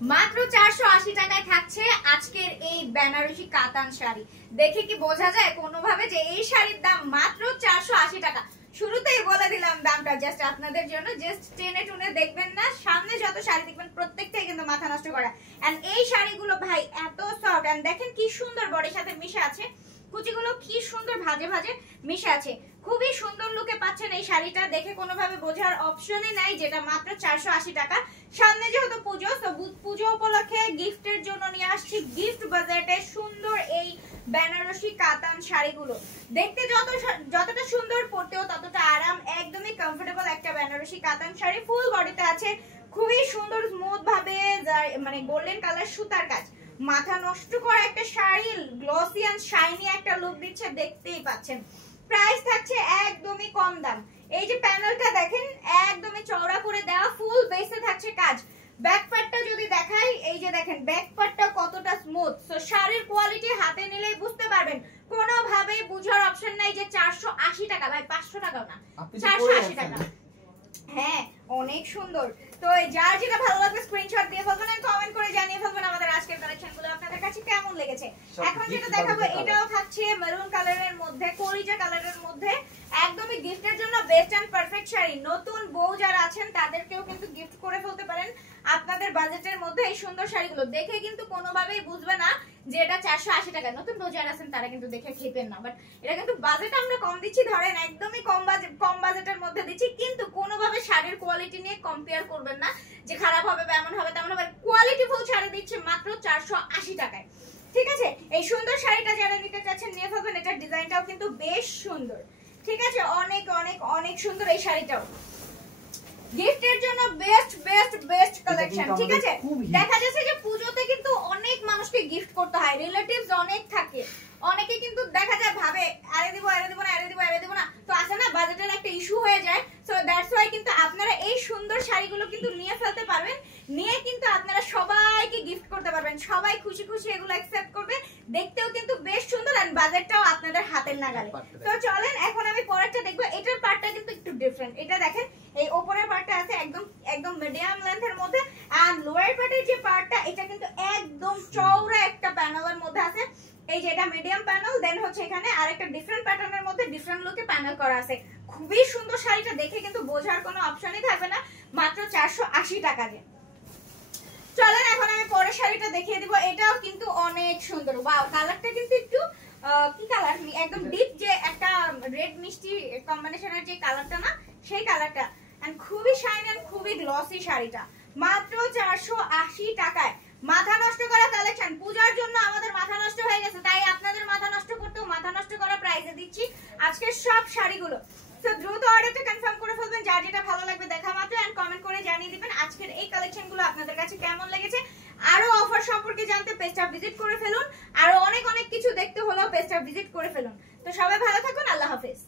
মাত্র 480 টাকায় থাকছে আজকের এই বেনারসি কাতান শাড়ি। দেখে কি বোঝা যায় কোনোভাবে যে এই শাড়ির দাম মাত্র 480 টাকা? শুরুতেই বলে দিলাম দামটা জাস্ট আপনাদের জন্য, জাস্ট টেনে টুনে দেখবেন না, সামনে যত শাড়ি দেখবেন প্রত্যেকটাই কিন্তু মাথা নষ্ট করা। এন্ড এই শাড়িগুলো ভাই এত সফট, এন্ড দেখেন কি সুন্দর বডির সাথে মিশে আছে, কুচিগুলো কি সুন্দর ভাজে ভাজে মিশে আছে, খুবই সুন্দর লুকে পাচ্ছেন এই শাড়িটা। দেখে কোনোভাবে বোঝার অপশনই নাই যেটা মাত্র 480 টাকা। সামনে যেহেতু পুজো, তো পুজো উপলক্ষে গিফটের জন্য নিয়ে আসছি গিফট বাজেটে সুন্দর এই বেনারসি কাতান শাড়িগুলো। দেখতে যতটা সুন্দর, পরতেও ততটা আরাম, একদমই কমফোর্টেবল একটা বেনারসি কাতান শাড়ি। ফুল বডিতে আছে খুবই সুন্দর স্মুথ ভাবে মানে গোল্ডেন কালার সুতার কাজ, মাথা নষ্ট করা একটা শাড়ি, গ্লসি এন্ড শাইনি একটা লুক দিচ্ছে, দেখতেই পাচ্ছেন। প্রাইস থাকছে একদমই কম দাম। এই যে প্যানেলটা দেখেন একদমই চওড়া করে দেওয়া, ফুল বেসে থাকছে কাজ। ব্যাক পার্টটা যদি দেখাই, এই যে দেখেন ব্যাক পার্টটা কতটা স্মুথ। সো শাড়ির কোয়ালিটি হাতে নিলেই বুঝতে পারবেন, কোনোভাবেই বুঝার অপশন নাই যে 480 টাকা, ভাই 500 টাকাও না, 480 টাকা। হ্যাঁ অনেক সুন্দর। তো যার যেটা ভালো লাগবে স্ক্রিনশট দিয়ে ফেলবেন আর কমেন্ট করে জানিয়ে ফেলবেন আমাদের আজকের কালেকশনগুলো আপনাদের কাছে কেমন লেগেছে। এখন যেটা দেখাবো এটাও থাকছে মেরুন কালারের মধ্যে, কলিজা কালারের মধ্যে, একদমই গিফটের জন্য বেস্ট এন্ড পারফেক্ট শাড়ি। নতুন বউ যারা আছেন তাদেরকেও কিন্তু গিফট করে ফেলতে পারেন আপনাদের বাজেটের মধ্যে এই সুন্দর শাড়িগুলো। দেখে কিন্তু কোনোভাবেই বুঝবে না যে এটা 480 টাকা। নতুন বউ যারা আছেন তারা কিন্তু দেখে খেপেন না, বাট এটা কিন্তু বাজেট আমরা কম দিচ্ছি, ধরেন একদমই কম বাজেটের মধ্যে দিচ্ছি, কিন্তু কোনোভাবে শাড়ির কোয়ালিটি নিয়ে কম্পেয়ার করবেন না যে খারাপ হবে বা এমন হবে তেমন হবে। কোয়ালিটি ফুল শাড়ি দিচ্ছে মাত্র 480 টাকায়, ঠিক আছে। এই সুন্দর শাড়িটা যারা নিতে চাচ্ছেন নিয়ে ফেলবেন। এটার ডিজাইনটাও কিন্তু বেশ সুন্দর, ঠিক আছে, অনেক অনেক অনেক সুন্দর এই শাড়িটাও। গিফটের জন্য বেস্ট বেস্ট বেস্ট কালেকশন, ঠিক আছে। দেখা যাচ্ছে যে পূজোতে কিন্তু অনেক মানুষকে গিফট করতে হয়, রিলেটিভস অনেক থাকে, অনেকে কিন্তু দেখা যায় ভাবে আরে দিব না, আরে দিব না, তো আসে না বাজেটের একটা ইস্যু হয়ে যায়। সো দ্যাটস ওয়াই কিন্তু আপনারা এই সুন্দর শাড়িগুলো কিন্তু নিয়ে ফেলতে পারবেন, নিয়ে কিন্তু আপনারা সবাইকে গিফট করতে পারবেন, সবাই খুশি খুশি এগুলো অ্যাকসেপ্ট করবে, দেখতেও কিন্তু বেশ সুন্দর আর বাজেটটাও আপনাদের হাতের নাগালে। তো চলেন এখন আমি পরেরটা দেখবো। এটার পার্টটা কিন্তু একটু ডিফারেন্ট। এটা দেখেন এই উপরের পার্টটা আছে একদম মিডিয়াম লেন্থের মধ্যে, আর লোয়ার পার্টের যে পার্টটা এটা কিন্তু একদম চওড়া একটা প্যানেলের মধ্যে আছে। এই যে এটা মিডিয়াম প্যানেল, দেন হচ্ছে এখানে আরেকটা ডিফারেন্ট প্যাটার্নের মধ্যে ডিফারেন্ট লুকে প্যানেল করা আছে। খুবই সুন্দর শাড়িটা, দেখে কিন্তু বোঝার কোনো অপশনই থাকবে না, মাত্র 480 টাকা দিয়ে। চলেন এখন আমি পরের শাড়িটা দেখিয়ে দিব। এটাও কিন্তু অনেক সুন্দর। ওয়াও, কালারটা কিন্তু একটু কি কালার, একদম ডিপ যে একটা রেড মিষ্টি কম্বিনেশনের যে কালারটা না, সেই কালারটা, এন্ড খুবই শাইন এন্ড খুবই গ্লসি শাড়িটা, মাত্র 480 টাকায়। মাথা নষ্ট করা কালেকশন, পূজার জন্য আমাদের মাথা নষ্ট হয়ে গেছে, তাই আপনাদের মাথা নষ্ট করতেও মাথা নষ্ট করা প্রাইসে দিচ্ছি আজকের সব শাড়িগুলো। তো দ্রুত অর্ডারটা কনফার্ম করে ফেলবেন, যার যেটা ভালো লাগবে দেখা মাত্র, এন্ড কমেন্ট করে জানিয়ে দিবেন আজকের এই কালেকশনগুলো আপনাদের কাছে কেমন লেগেছে। আরো অফার সম্পর্কে জানতে পেজটা ভিজিট করে ফেলুন, আরো অনেক অনেক কিছু দেখতে হলেও পেজটা ভিজিট করে ফেলুন। তো সবাই ভালো থাকুন, আল্লাহ হাফেজ।